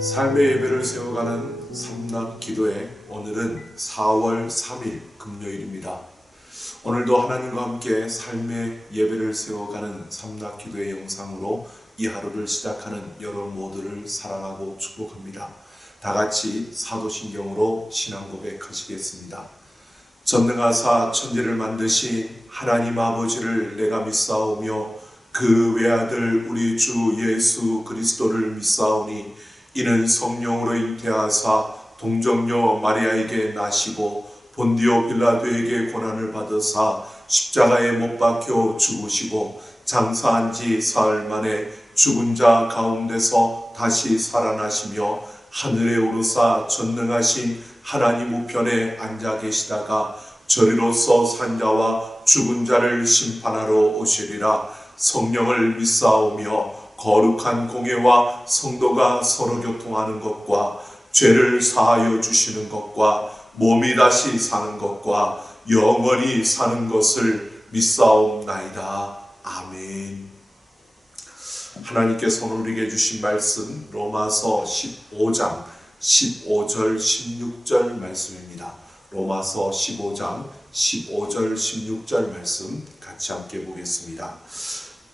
삶의 예배를 세워가는 삼락 기도회, 오늘은 4월 3일 금요일입니다. 오늘도 하나님과 함께 삶의 예배를 세워가는 삼락 기도회 영상으로 이 하루를 시작하는 여러분 모두를 사랑하고 축복합니다. 다 같이 사도신경으로 신앙 고백하시겠습니다. 전능하사 천지를 만드신 하나님 아버지를 내가 믿사오며 그 외아들 우리 주 예수 그리스도를 믿사오니 이는 성령으로 잉태하사 동정녀 마리아에게 나시고 본디오 빌라도에게 고난을 받으사 십자가에 못 박혀 죽으시고 장사한 지 사흘 만에 죽은 자 가운데서 다시 살아나시며 하늘에 오르사 전능하신 하나님 우편에 앉아 계시다가 저리로서 산자와 죽은 자를 심판하러 오시리라. 성령을 믿사오며 거룩한 공예와 성도가 서로 교통하는 것과 죄를 사하여 주시는 것과 몸이 다시 사는 것과 영원히 사는 것을 믿사옵나이다. 아멘. 하나님께서 오늘 우리에게 주신 말씀 로마서 15장 15절 16절 말씀입니다. 로마서 15장 15절 16절 말씀 같이 함께 보겠습니다.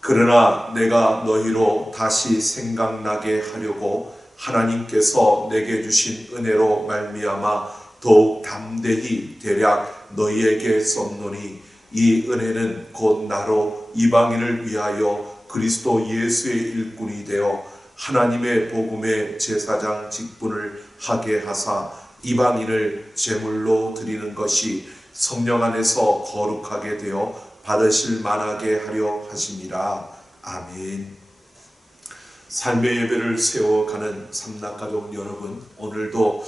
그러나 내가 너희로 다시 생각나게 하려고 하나님께서 내게 주신 은혜로 말미암아 더욱 담대히 대략 너희에게 썼노니 이 은혜는 곧 나로 이방인을 위하여 그리스도 예수의 일꾼이 되어 하나님의 복음의 제사장 직분을 하게 하사 이방인을 제물로 드리는 것이 성령 안에서 거룩하게 되어 받으실 만하게 하려 하심이라. 아멘. 삶의 예배를 세워가는 삼락가족 여러분, 오늘도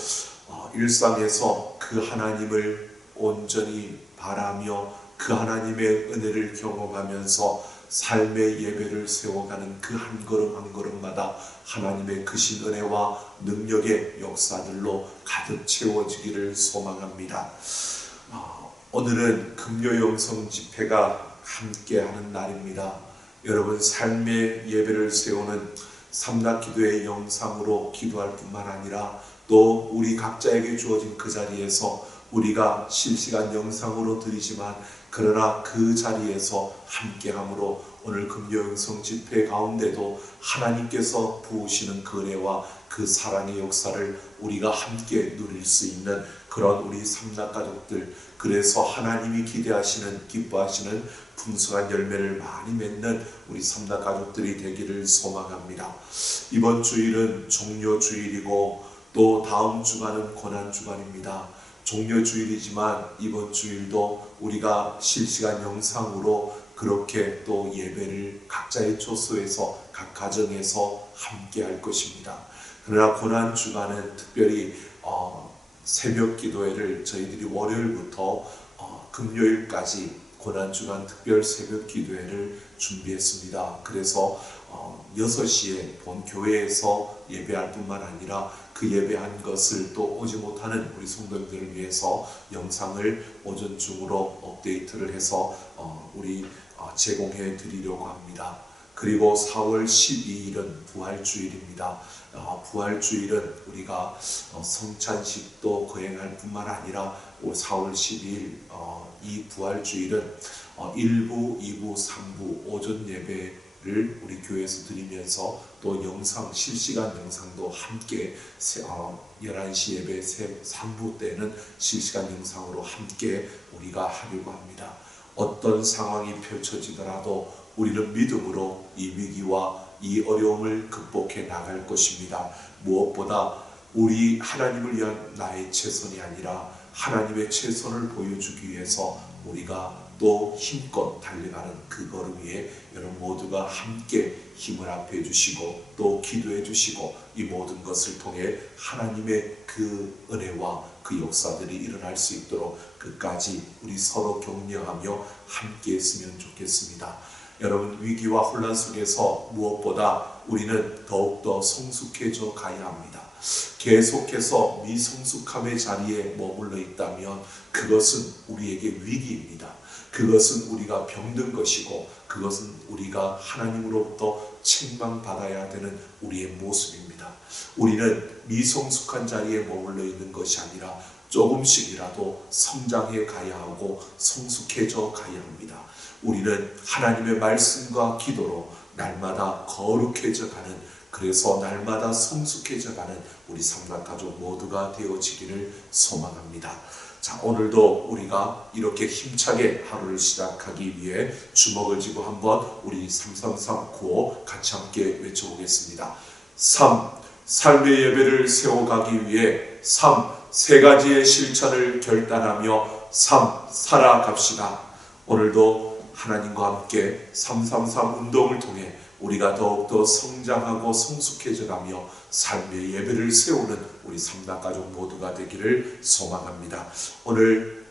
일상에서 그 하나님을 온전히 바라며 그 하나님의 은혜를 경험하면서 삶의 예배를 세워가는 그 한 걸음 한 걸음마다 하나님의 크신 은혜와 능력의 역사들로 가득 채워지기를 소망합니다. 오늘은 금요영성 집회가 함께하는 날입니다. 여러분, 삶의 예배를 세우는 삼락기도의 영상으로 기도할 뿐만 아니라 또 우리 각자에게 주어진 그 자리에서 우리가 실시간 영상으로 드리지만 그러나 그 자리에서 함께함으로 오늘 금요영성 집회 가운데도 하나님께서 부으시는 그 은혜와 그 사랑의 역사를 우리가 함께 누릴 수 있는 그런 우리 삼락가족들, 그래서 하나님이 기대하시는 기뻐하시는 풍성한 열매를 많이 맺는 우리 삼락가족들이 되기를 소망합니다. 이번 주일은 종료주일이고 또 다음 주간은 고난주간입니다. 종료주일이지만 이번 주일도 우리가 실시간 영상으로 그렇게 또 예배를 각자의 초소에서 각 가정에서 함께 할 것입니다. 그러나 고난주간은 특별히 새벽 기도회를 저희들이 월요일부터 금요일까지 고난주간 특별 새벽 기도회를 준비했습니다. 그래서 6시에 본 교회에서 예배할 뿐만 아니라 그 예배한 것을 또 오지 못하는 우리 성도님들을 위해서 영상을 오전 중으로 업데이트를 해서 우리 제공해 드리려고 합니다. 그리고 4월 12일은 부활주일입니다. 부활주일은 우리가 성찬식도 거행할 뿐만 아니라 4월 12일 이 부활주일은 1부, 2부, 3부 오전 예배를 우리 교회에서 드리면서 또 영상 실시간 영상도 함께 11시 예배 3부 때는 실시간 영상으로 함께 우리가 하려고 합니다. 어떤 상황이 펼쳐지더라도 우리는 믿음으로 이 위기와 이 어려움을 극복해 나갈 것입니다. 무엇보다 우리 하나님을 위한 나의 최선이 아니라 하나님의 최선을 보여주기 위해서 우리가 또 힘껏 달려가는 그 걸음 위에 여러분 모두가 함께 힘을 합해 주시고 또 기도해 주시고 이 모든 것을 통해 하나님의 그 은혜와 그 역사들이 일어날 수 있도록 끝까지 우리 서로 격려하며 함께 했으면 좋겠습니다. 여러분, 위기와 혼란 속에서 무엇보다 우리는 더욱더 성숙해져 가야 합니다. 계속해서 미성숙함의 자리에 머물러 있다면 그것은 우리에게 위기입니다. 그것은 우리가 병든 것이고 그것은 우리가 하나님으로부터 책망받아야 되는 우리의 모습입니다. 우리는 미성숙한 자리에 머물러 있는 것이 아니라 조금씩이라도 성장해 가야 하고 성숙해져 가야 합니다. 우리는 하나님의 말씀과 기도로 날마다 거룩해져 가는, 그래서 날마다 성숙해져 가는 우리 삼각가족 모두가 되어지기를 소망합니다. 자, 오늘도 우리가 이렇게 힘차게 하루를 시작하기 위해 주먹을 쥐고 한번 우리 33395 같이 함께 외쳐보겠습니다. 3. 삶의 예배를 세워가기 위해 3. 세 가지의 실천을 결단하며 3. 살아갑시다. 오늘도 하나님과 함께 333 운동을 통해 우리가 더욱더 성장하고 성숙해져가며 삶의 예배를 세우는 우리 삼각가족 모두가 되기를 소망합니다. 오늘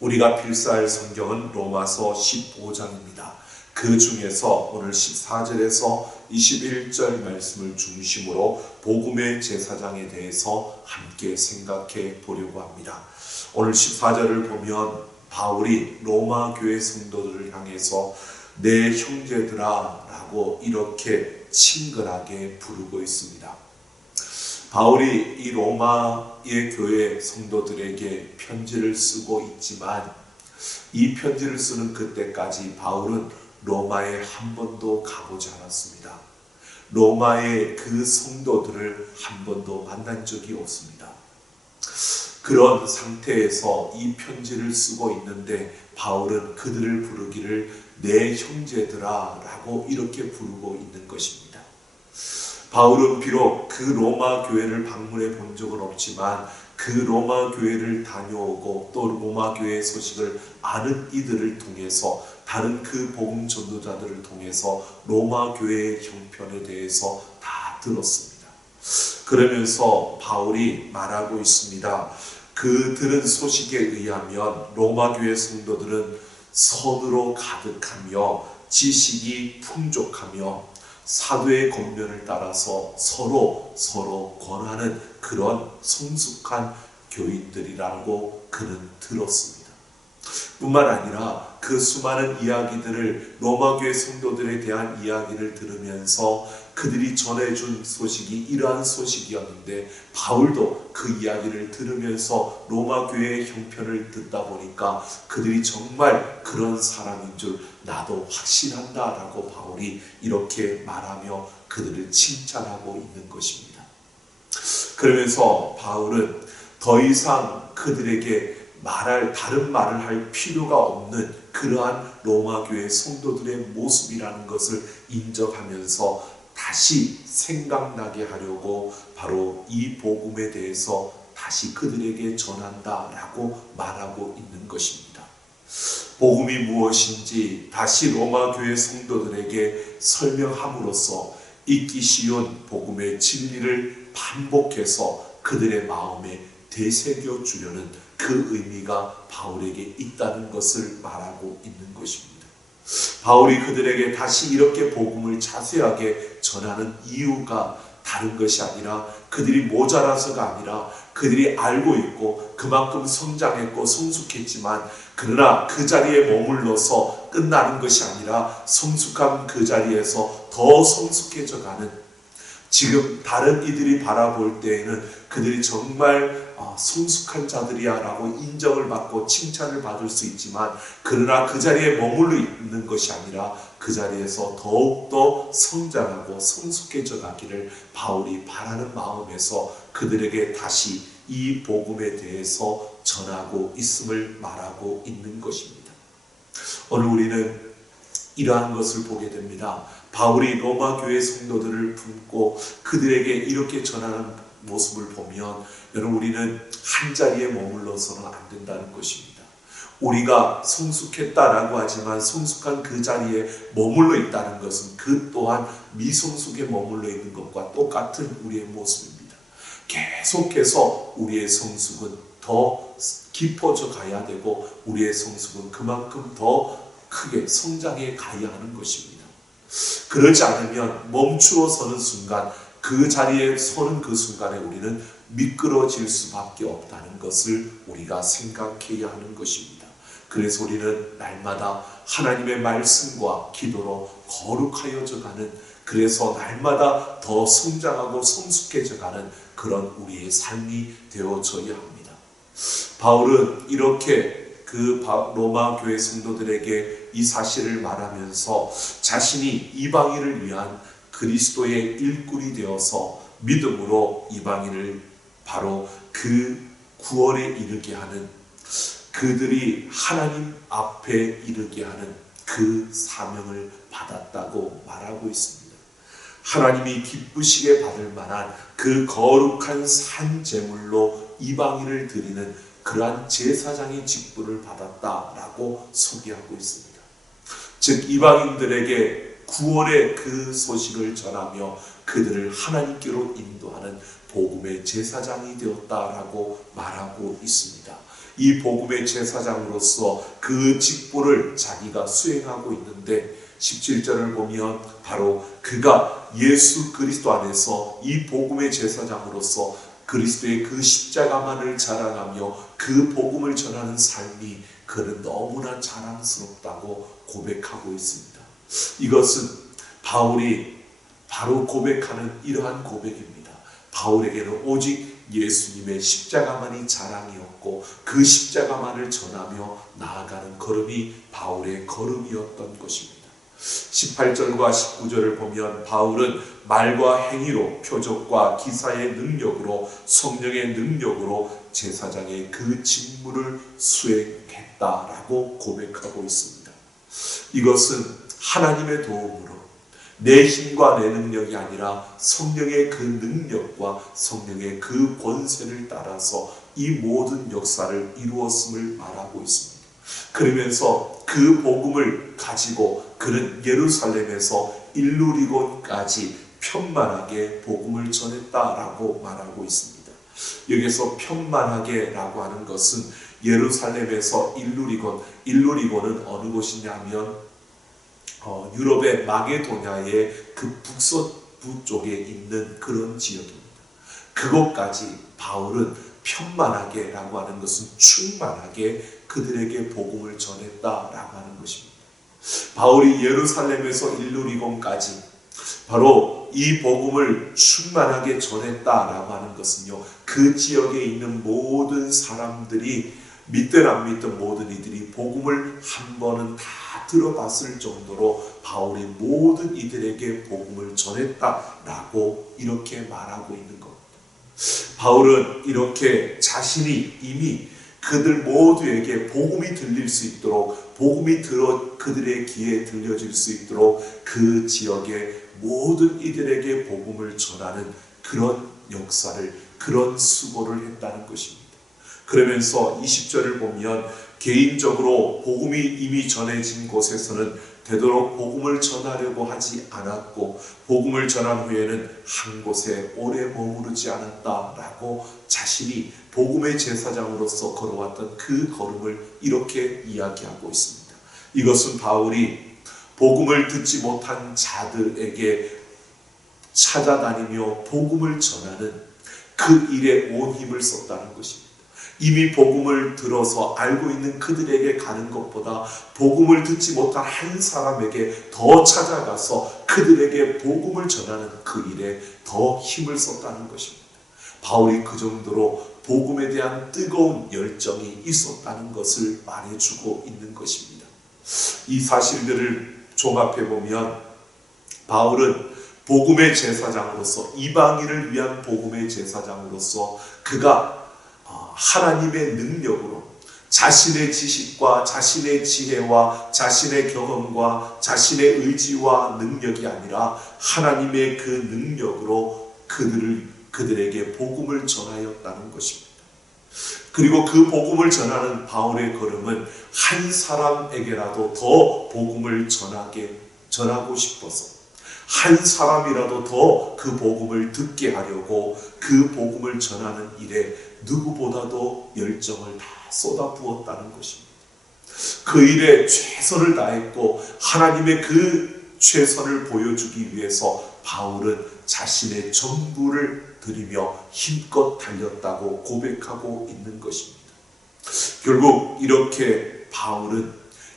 우리가 필사할 성경은 로마서 15장입니다. 그 중에서 오늘 14절에서 21절 말씀을 중심으로 복음의 제사장에 대해서 함께 생각해 보려고 합니다. 오늘 14절을 보면 바울이 로마 교회 성도들을 향해서 내 형제들아 라고 이렇게 친근하게 부르고 있습니다. 바울이 이 로마의 교회 성도들에게 편지를 쓰고 있지만 이 편지를 쓰는 그때까지 바울은 로마에 한 번도 가보지 않았습니다. 로마의 그 성도들을 한 번도 만난 적이 없습니다. 그런 상태에서 이 편지를 쓰고 있는데 바울은 그들을 부르기를 내 형제들아 라고 이렇게 부르고 있는 것입니다. 바울은 비록 그 로마 교회를 방문해 본 적은 없지만 그 로마 교회를 다녀오고 또 로마 교회의 소식을 아는 이들을 통해서, 다른 그 복음 전도자들을 통해서 로마 교회의 형편에 대해서 다 들었습니다. 그러면서 바울이 말하고 있습니다. 그 들은 소식에 의하면 로마 교회 성도들은 선으로 가득하며 지식이 풍족하며 사도의 권면을 따라서 서로 권하는 그런 성숙한 교인들이라고 그는 들었습니다. 뿐만 아니라 그 수많은 이야기들을, 로마 교회 성도들에 대한 이야기를 들으면서 그들이 전해준 소식이 이러한 소식이었는데 바울도 그 이야기를 들으면서 로마 교회의 형편을 듣다 보니까 그들이 정말 그런 사람인 줄 나도 확신한다 라고 바울이 이렇게 말하며 그들을 칭찬하고 있는 것입니다. 그러면서 바울은 더 이상 그들에게 다른 말을 할 필요가 없는 그러한 로마 교회 성도들의 모습이라는 것을 인정하면서 다시 생각나게 하려고 바로 이 복음에 대해서 다시 그들에게 전한다라고 말하고 있는 것입니다. 복음이 무엇인지 다시 로마 교회 성도들에게 설명함으로써 잊기 쉬운 복음의 진리를 반복해서 그들의 마음에 되새겨 주려는 그 의미가 바울에게 있다는 것을 말하고 있는 것입니다. 바울이 그들에게 다시 이렇게 복음을 자세하게 전하는 이유가 다른 것이 아니라 그들이 모자라서가 아니라 그들이 알고 있고 그만큼 성장했고 성숙했지만 그러나 그 자리에 머물러서 끝나는 것이 아니라 성숙한 그 자리에서 더 성숙해져 가는, 지금 다른 이들이 바라볼 때에는 그들이 정말 성숙한 자들이야 라고 인정을 받고 칭찬을 받을 수 있지만 그러나 그 자리에 머물러 있는 것이 아니라 그 자리에서 더욱더 성장하고 성숙해져 가기를 바울이 바라는 마음에서 그들에게 다시 이 복음에 대해서 전하고 있음을 말하고 있는 것입니다. 오늘 우리는 이러한 것을 보게 됩니다. 바울이 로마 교회 성도들을 품고 그들에게 이렇게 전하는 모습을 보면 여러분, 우리는 한 자리에 머물러서는 안 된다는 것입니다. 우리가 성숙했다라고 하지만 성숙한 그 자리에 머물러 있다는 것은 그 또한 미성숙에 머물러 있는 것과 똑같은 우리의 모습입니다. 계속해서 우리의 성숙은 더 깊어져 가야 되고 우리의 성숙은 그만큼 더 크게 성장해 가야 하는 것입니다. 그러지 않으면 멈추어 서는 순간, 그 자리에 서는 그 순간에 우리는 미끄러질 수밖에 없다는 것을 우리가 생각해야 하는 것입니다. 그래서 우리는 날마다 하나님의 말씀과 기도로 거룩하여져 가는, 그래서 날마다 더 성장하고 성숙해져 가는 그런 우리의 삶이 되어져야 합니다. 바울은 이렇게 그 로마 교회 성도들에게 이 사실을 말하면서 자신이 이방인을 위한 그리스도의 일꾼이 되어서 믿음으로 이방인을 바로 그 구원에 이르게 하는, 그들이 하나님 앞에 이르게 하는 그 사명을 받았다고 말하고 있습니다. 하나님이 기쁘시게 받을 만한 그 거룩한 산 제물로 이방인을 드리는 그러한 제사장의 직분을 받았다라고 소개하고 있습니다. 즉 이방인들에게 구원의 그 소식을 전하며 그들을 하나님께로 인도하는 복음의 제사장이 되었다라고 말하고 있습니다. 이 복음의 제사장으로서 그 직분을 자기가 수행하고 있는데 17절을 보면 바로 그가 예수 그리스도 안에서 이 복음의 제사장으로서 그리스도의 그 십자가만을 자랑하며 그 복음을 전하는 삶이 그는 너무나 자랑스럽다고 고백하고 있습니다. 이것은 바울이 바로 고백하는 이러한 고백입니다. 바울에게는 오직 예수님의 십자가만이 자랑이었고 그 십자가만을 전하며 나아가는 걸음이 바울의 걸음이었던 것입니다. 18절과 19절을 보면 바울은 말과 행위로, 표적과 기사의 능력으로, 성령의 능력으로 제사장의 그 직무를 수행했다라고 고백하고 있습니다. 이것은 하나님의 도움으로 내 힘과 내 능력이 아니라 성령의 그 능력과 성령의 그 권세를 따라서 이 모든 역사를 이루었음을 말하고 있습니다. 그러면서 그 복음을 가지고 그는 예루살렘에서 일루리곤까지 편만하게 복음을 전했다라고 말하고 있습니다. 여기서 편만하게라고 하는 것은 예루살렘에서 일루리곤은 어느 곳이냐면 유럽의 마게도냐의 그 북서부 쪽에 있는 그런 지역입니다. 그것까지 바울은 편만하게라고 하는 것은 충만하게 그들에게 복음을 전했다라고 하는 것입니다. 바울이 예루살렘에서 일루리곤까지 바로 이 복음을 충만하게 전했다라고 하는 것은요, 그 지역에 있는 모든 사람들이 믿든 안 믿든 모든 이들이 복음을 한 번은 다 들어봤을 정도로 바울이 모든 이들에게 복음을 전했다라고 이렇게 말하고 있는 겁니다. 바울은 이렇게 자신이 이미 그들 모두에게 복음이 들릴 수 있도록, 복음이 그들의 귀에 들려질 수 있도록 그 지역의 모든 이들에게 복음을 전하는 그런 역사를, 그런 수고를 했다는 것입니다. 그러면서 20절을 보면 개인적으로 복음이 이미 전해진 곳에서는 되도록 복음을 전하려고 하지 않았고 복음을 전한 후에는 한 곳에 오래 머무르지 않았다라고 자신이 복음의 제사장으로서 걸어왔던 그 걸음을 이렇게 이야기하고 있습니다. 이것은 바울이 복음을 듣지 못한 자들에게 찾아다니며 복음을 전하는 그 일에 온 힘을 썼다는 것입니다. 이미 복음을 들어서 알고 있는 그들에게 가는 것보다 복음을 듣지 못한 한 사람에게 더 찾아가서 그들에게 복음을 전하는 그 일에 더 힘을 썼다는 것입니다. 바울이 그 정도로 복음에 대한 뜨거운 열정이 있었다는 것을 말해주고 있는 것입니다. 이 사실들을 종합해 보면 바울은 복음의 제사장으로서, 이방인을 위한 복음의 제사장으로서 그가 하나님의 능력으로 자신의 지식과 자신의 지혜와 자신의 경험과 자신의 의지와 능력이 아니라 하나님의 그 능력으로 그들에게 복음을 전하였다는 것입니다. 그리고 그 복음을 전하는 바울의 걸음은 한 사람에게라도 더 복음을 전하고 싶어서 한 사람이라도 더 그 복음을 듣게 하려고 그 복음을 전하는 일에 누구보다도 열정을 다 쏟아부었다는 것입니다. 그 일에 최선을 다했고 하나님의 그 최선을 보여주기 위해서 바울은 자신의 전부를 드리며 힘껏 달렸다고 고백하고 있는 것입니다. 결국 이렇게 바울은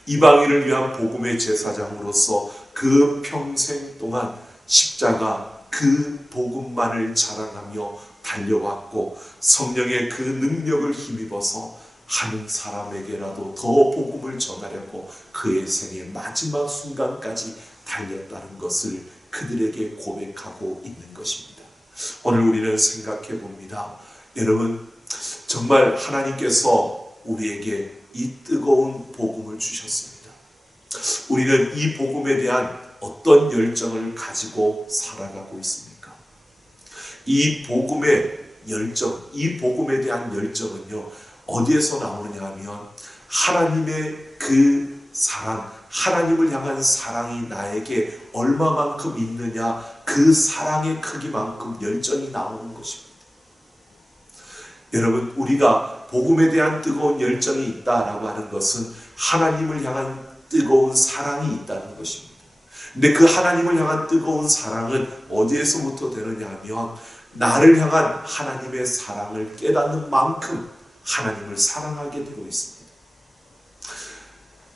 이방인을 위한 복음의 제사장으로서 그 평생 동안 십자가 그 복음만을 자랑하며 달려왔고 성령의 그 능력을 힘입어서 한 사람에게라도 더 복음을 전하려고 그의 생의 마지막 순간까지 달렸다는 것을 그들에게 고백하고 있는 것입니다. 오늘 우리는 생각해 봅니다. 여러분, 정말 하나님께서 우리에게 이 뜨거운 복음을 주셨습니다. 우리는 이 복음에 대한 어떤 열정을 가지고 살아가고 있습니까? 이 복음의 열정, 이 복음에 대한 열정은요, 어디에서 나오느냐 하면 하나님의 그 사랑, 하나님을 향한 사랑이 나에게 얼마만큼 있느냐, 그 사랑의 크기만큼 열정이 나오는 것입니다. 여러분, 우리가 복음에 대한 뜨거운 열정이 있다라고 하는 것은 하나님을 향한 뜨거운 사랑이 있다는 것입니다. 근데 그 하나님을 향한 뜨거운 사랑은 어디에서부터 되느냐 하면 나를 향한 하나님의 사랑을 깨닫는 만큼 하나님을 사랑하게 되고 있습니다.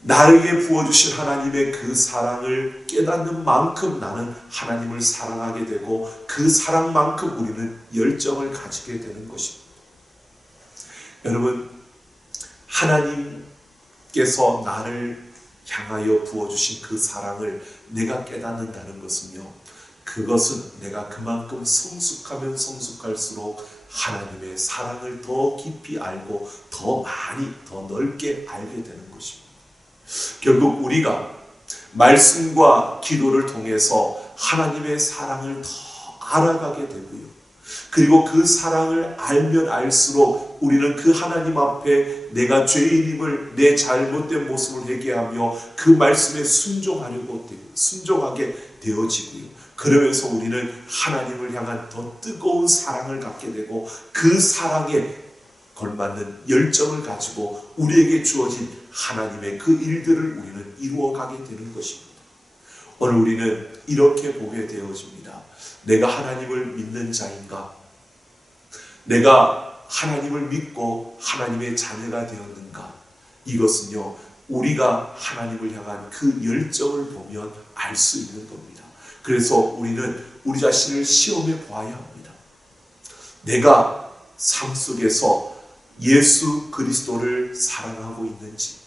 나에게 부어주신 하나님의 그 사랑을 깨닫는 만큼 나는 하나님을 사랑하게 되고 그 사랑만큼 우리는 열정을 가지게 되는 것입니다. 여러분, 하나님께서 나를 향하여 부어주신 그 사랑을 내가 깨닫는다는 것은요, 그것은 내가 그만큼 성숙하면 성숙할수록 하나님의 사랑을 더 깊이 알고 더 많이, 더 넓게 알게 되는 것입니다. 결국 우리가 말씀과 기도를 통해서 하나님의 사랑을 더 알아가게 되고요. 그리고 그 사랑을 알면 알수록 우리는 그 하나님 앞에 내가 죄인임을, 내 잘못된 모습을 회개하며 그 말씀에 순종하게 되어지고요. 그러면서 우리는 하나님을 향한 더 뜨거운 사랑을 갖게 되고 그 사랑에 걸맞는 열정을 가지고 우리에게 주어진 하나님의 그 일들을 우리는 이루어가게 되는 것입니다. 오늘 우리는 이렇게 보게 되어집니다. 내가 하나님을 믿는 자인가? 내가 하나님을 믿고 하나님의 자녀가 되었는가? 이것은요, 우리가 하나님을 향한 그 열정을 보면 알 수 있는 겁니다. 그래서 우리는 우리 자신을 시험해 보아야 합니다. 내가 삶 속에서 예수 그리스도를 사랑하고 있는지,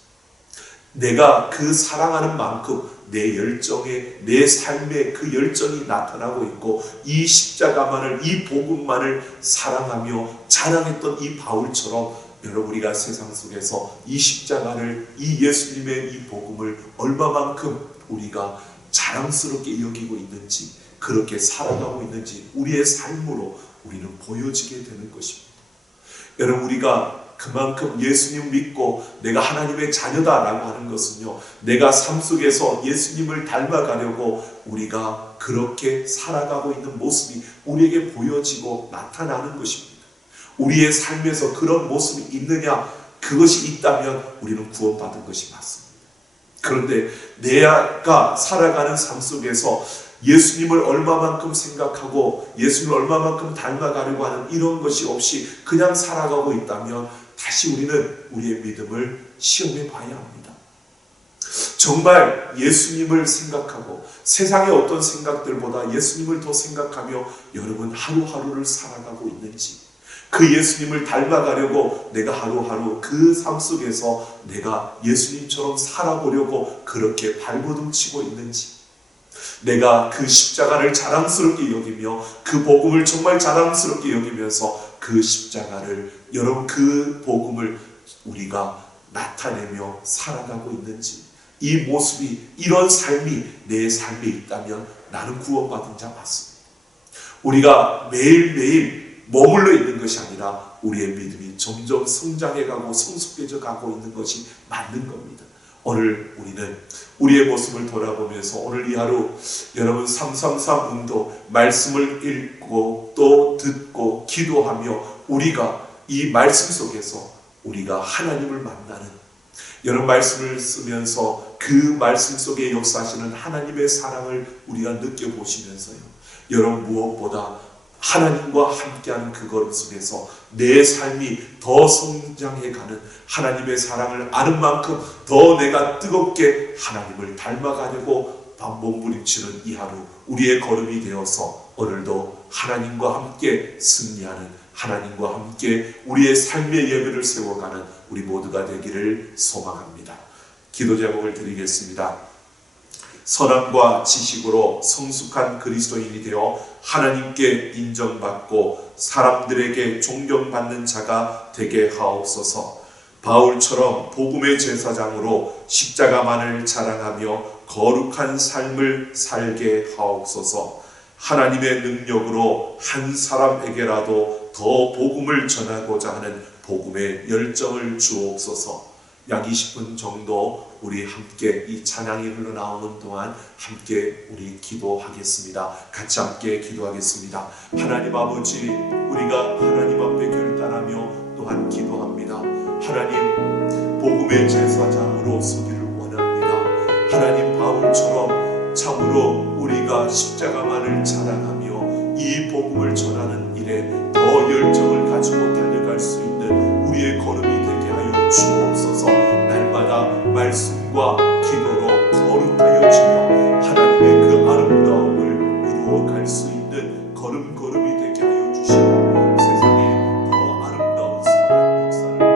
내가 그 사랑하는 만큼 내 열정에, 내 삶에 그 열정이 나타나고 있고 이 십자가만을, 이 복음만을 사랑하며 자랑했던 이 바울처럼 여러분, 우리가 세상 속에서 이 십자가를, 이 예수님의 이 복음을 얼마만큼 우리가 자랑스럽게 여기고 있는지, 그렇게 살아가고 있는지 우리의 삶으로 우리는 보여지게 되는 것입니다. 여러분, 우리가 그만큼 예수님 믿고 내가 하나님의 자녀다라고 하는 것은요, 내가 삶 속에서 예수님을 닮아가려고 우리가 그렇게 살아가고 있는 모습이 우리에게 보여지고 나타나는 것입니다. 우리의 삶에서 그런 모습이 있느냐? 그것이 있다면 우리는 구원받은 것이 맞습니다. 그런데 내가 살아가는 삶 속에서 예수님을 얼마만큼 생각하고 예수님을 얼마만큼 닮아가려고 하는 이런 것이 없이 그냥 살아가고 있다면 다시 우리는 우리의 믿음을 시험해 봐야 합니다. 정말 예수님을 생각하고 세상의 어떤 생각들보다 예수님을 더 생각하며 여러분 하루하루를 살아가고 있는지, 그 예수님을 닮아가려고 내가 하루하루 그 삶 속에서 내가 예수님처럼 살아보려고 그렇게 발버둥치고 있는지, 내가 그 십자가를 자랑스럽게 여기며 그 복음을 정말 자랑스럽게 여기면서 그 십자가를, 여러분 그 복음을 우리가 나타내며 살아가고 있는지, 이 모습이, 이런 삶이 내 삶에 있다면 나는 구원받은 자 맞습니다. 우리가 매일매일 머물러 있는 것이 아니라 우리의 믿음이 점점 성장해가고 성숙해져 가고 있는 것이 맞는 겁니다. 오늘 우리는 우리의 모습을 돌아보면서 오늘 이 하루 여러분 333 운동 말씀을 읽고 또 듣고 기도하며 우리가 이 말씀 속에서 우리가 하나님을 만나는, 여러분 말씀을 쓰면서 그 말씀 속에 역사하시는 하나님의 사랑을 우리가 느껴보시면서요. 여러분 무엇보다 하나님과 함께하는 그 걸음 속에서 내 삶이 더 성장해가는 하나님의 사랑을 아는 만큼 더 내가 뜨겁게 하나님을 닮아가려고 몸부림치는 이 하루 우리의 걸음이 되어서 오늘도 하나님과 함께 승리하는 하나님과 함께 우리의 삶의 예배를 세워가는 우리 모두가 되기를 소망합니다. 기도 제목을 드리겠습니다. 선함과 지식으로 성숙한 그리스도인이 되어 하나님께 인정받고 사람들에게 존경받는 자가 되게 하옵소서. 바울처럼 복음의 제사장으로 십자가만을 자랑하며 거룩한 삶을 살게 하옵소서. 하나님의 능력으로 한 사람에게라도 더 복음을 전하고자 하는 복음의 열정을 주옵소서. 약 20분 정도 우리 함께 이 찬양이 흘러나오는 동안 함께 우리 기도하겠습니다. 같이 함께 기도하겠습니다. 하나님 아버지, 우리가 하나님 앞에 결단하며 또한 기도합니다. 하나님, 복음의 제사장으로 서기를 원합니다. 하나님, 바울처럼 참으로 우리가 십자가만을 자랑하며 이 복음을 전하는 일에 더 열정을 가지고 달려갈 수 있는 우리의 걸음이 되게 하여 주옵소서. 날마다 말씀과 기도로 거룩하여 지며 하나님의 그 아름다움을 이루어갈 수 있는 걸음걸음이 되게 하여 주시고 세상에 더 아름다운 선한 역사를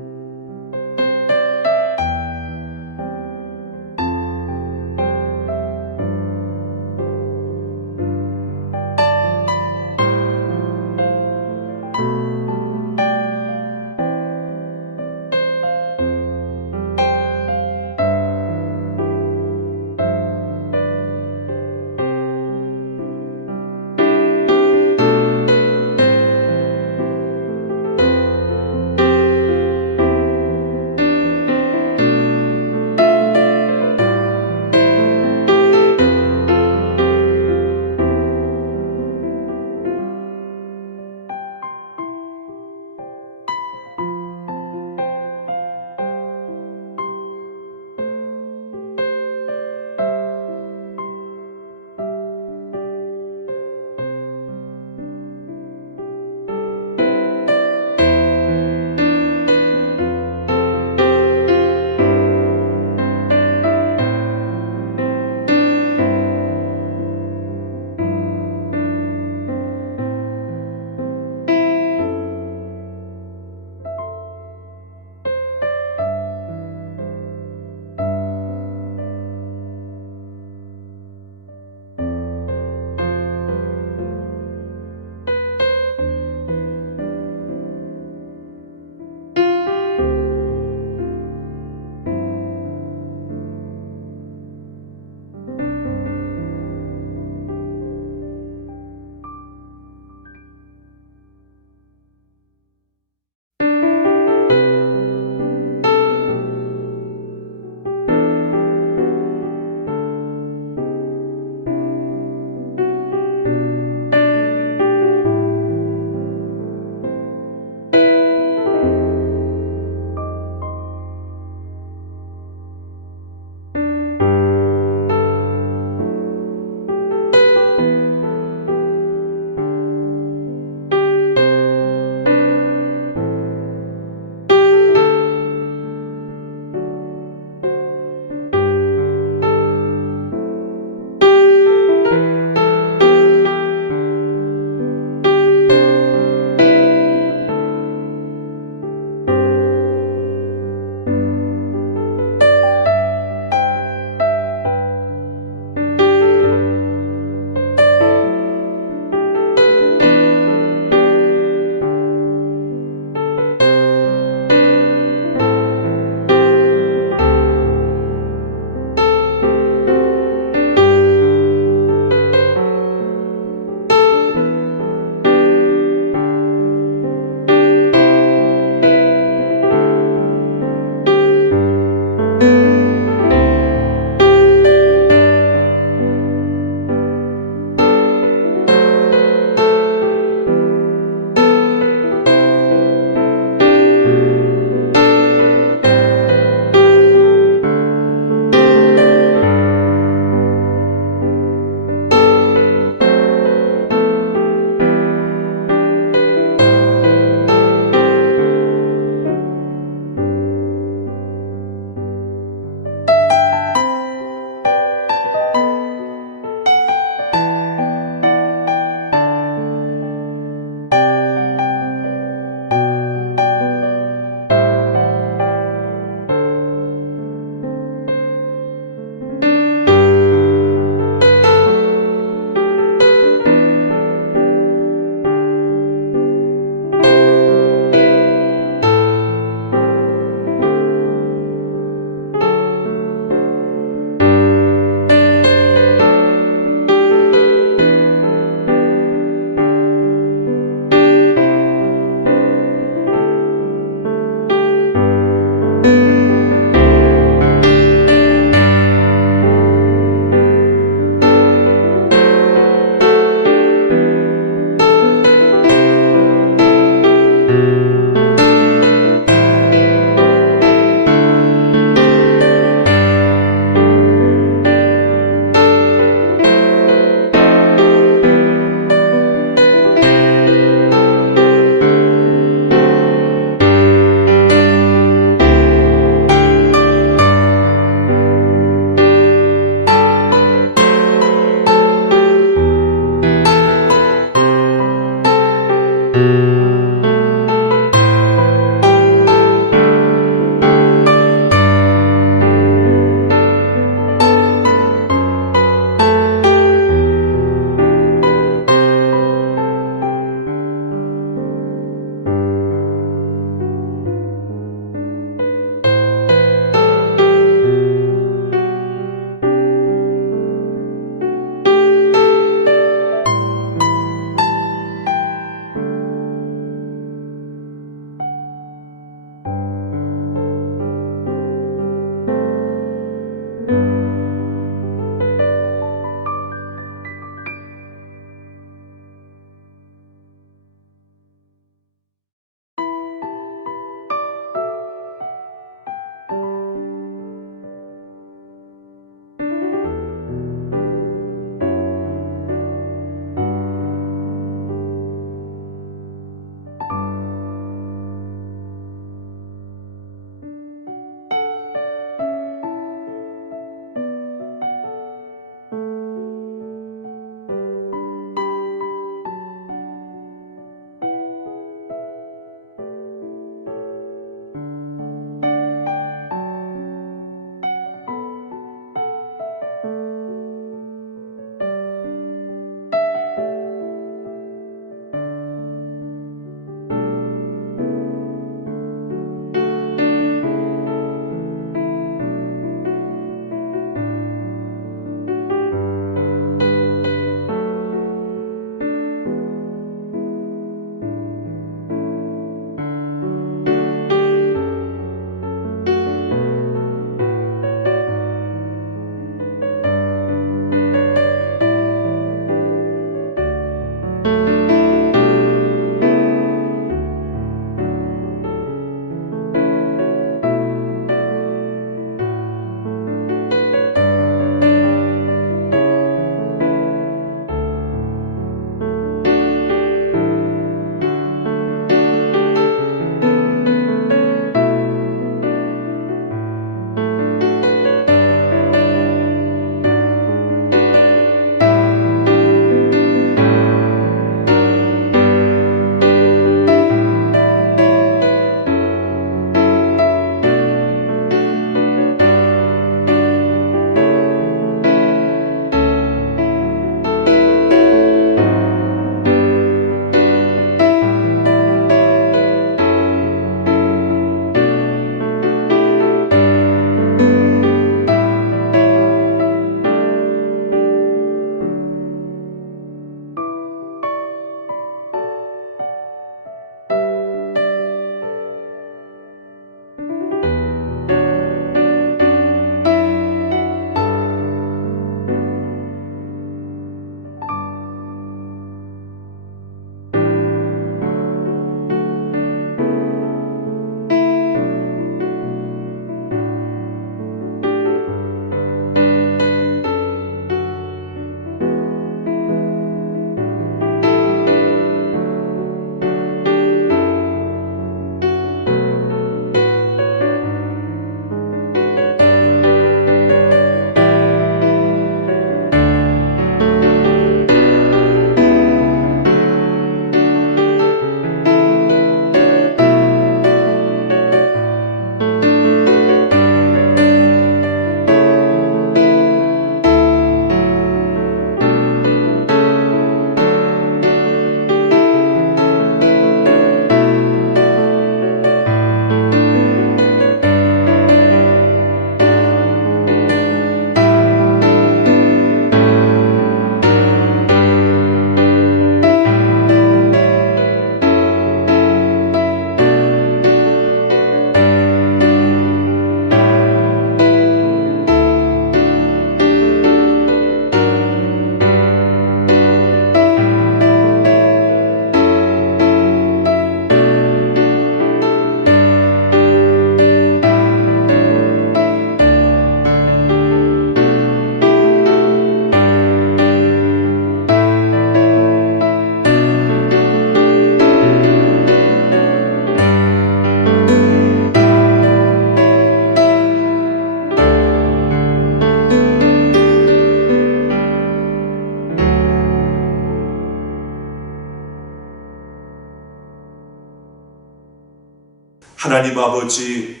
하나님 아버지,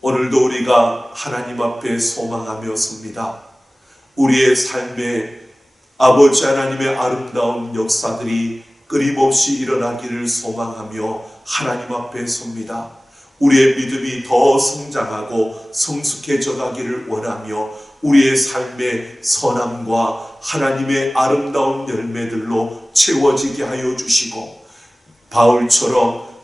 오늘도 우리가 하나님 앞에 소망하며 섭니다. 우리의 삶에 아버지 하나님의 아름다운 역사들이 끊임없이 일어나기를 소망하며 하나님 앞에 섭니다. 우리의 믿음이 더 성장하고 성숙해져 가기를 원하며 우리의 삶의 선함과 하나님의 아름다운 열매들로 채워지게 하여 주시고, 바울처럼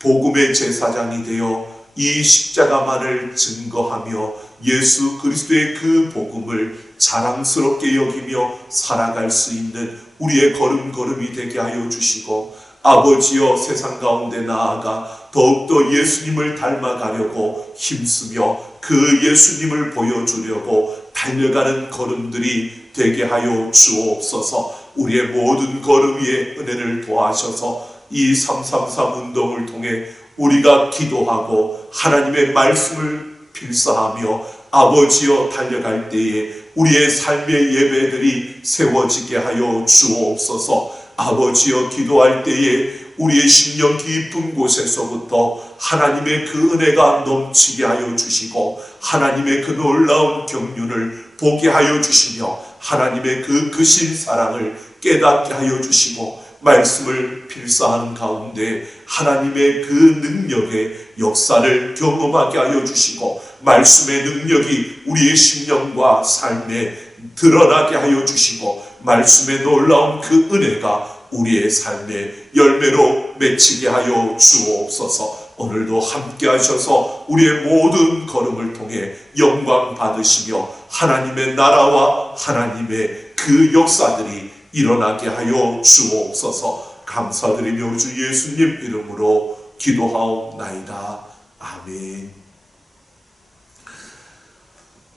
복음의 제사장이 되어 이 십자가만을 증거하며 예수 그리스도의 그 복음을 자랑스럽게 여기며 살아갈 수 있는 우리의 걸음걸음이 되게 하여 주시고, 아버지여, 세상 가운데 나아가 더욱더 예수님을 닮아가려고 힘쓰며 그 예수님을 보여주려고 달려가는 걸음들이 되게 하여 주옵소서. 우리의 모든 걸음 위에 은혜를 도와셔서 이 333 운동을 통해 우리가 기도하고 하나님의 말씀을 필사하며 아버지여 달려갈 때에 우리의 삶의 예배들이 세워지게 하여 주옵소서. 아버지여, 기도할 때에 우리의 심령 깊은 곳에서부터 하나님의 그 은혜가 넘치게 하여 주시고 하나님의 그 놀라운 경륜을 보게 하여 주시며 하나님의 그 크신 사랑을 깨닫게 하여 주시고, 말씀을 필사하는 가운데 하나님의 그 능력의 역사를 경험하게 하여 주시고 말씀의 능력이 우리의 심령과 삶에 드러나게 하여 주시고 말씀의 놀라운 그 은혜가 우리의 삶의 열매로 맺히게 하여 주옵소서. 오늘도 함께 하셔서 우리의 모든 걸음을 통해 영광 받으시며 하나님의 나라와 하나님의 그 역사들이 일어나게 하여 주옵소서. 감사드리며 주 예수님 이름으로 기도하옵나이다. 아멘.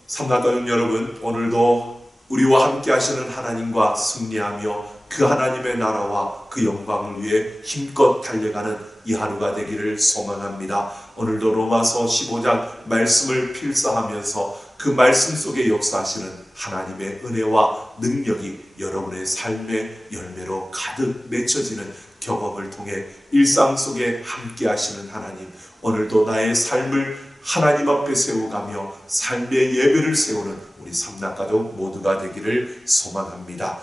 삼각가족 여러분, 오늘도 우리와 함께 하시는 하나님과 승리하며 그 하나님의 나라와 그 영광을 위해 힘껏 달려가는 이 하루가 되기를 소망합니다. 오늘도 로마서 15장 말씀을 필사하면서 그 말씀 속에 역사하시는 하나님의 은혜와 능력이 여러분의 삶의 열매로 가득 맺혀지는 경험을 통해 일상 속에 함께 하시는 하나님, 오늘도 나의 삶을 하나님 앞에 세워가며 삶의 예배를 세우는 우리 삼락가족 모두가 되기를 소망합니다.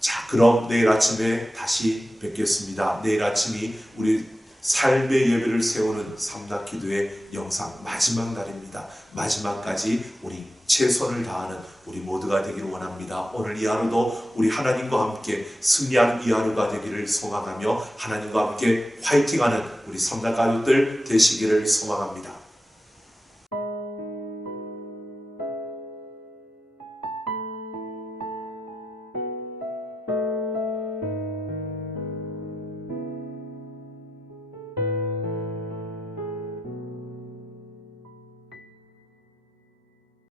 자, 그럼 내일 아침에 다시 뵙겠습니다. 내일 아침이 우리 삶의 예배를 세우는 삼락기도의 영상 마지막 날입니다. 마지막까지 우리 최선을 다하는 우리 모두가 되기를 원합니다. 오늘 이 하루도 우리 하나님과 함께 승리하는 이 하루가 되기를 소망하며 하나님과 함께 화이팅하는 우리 삼락가족들 되시기를 소망합니다.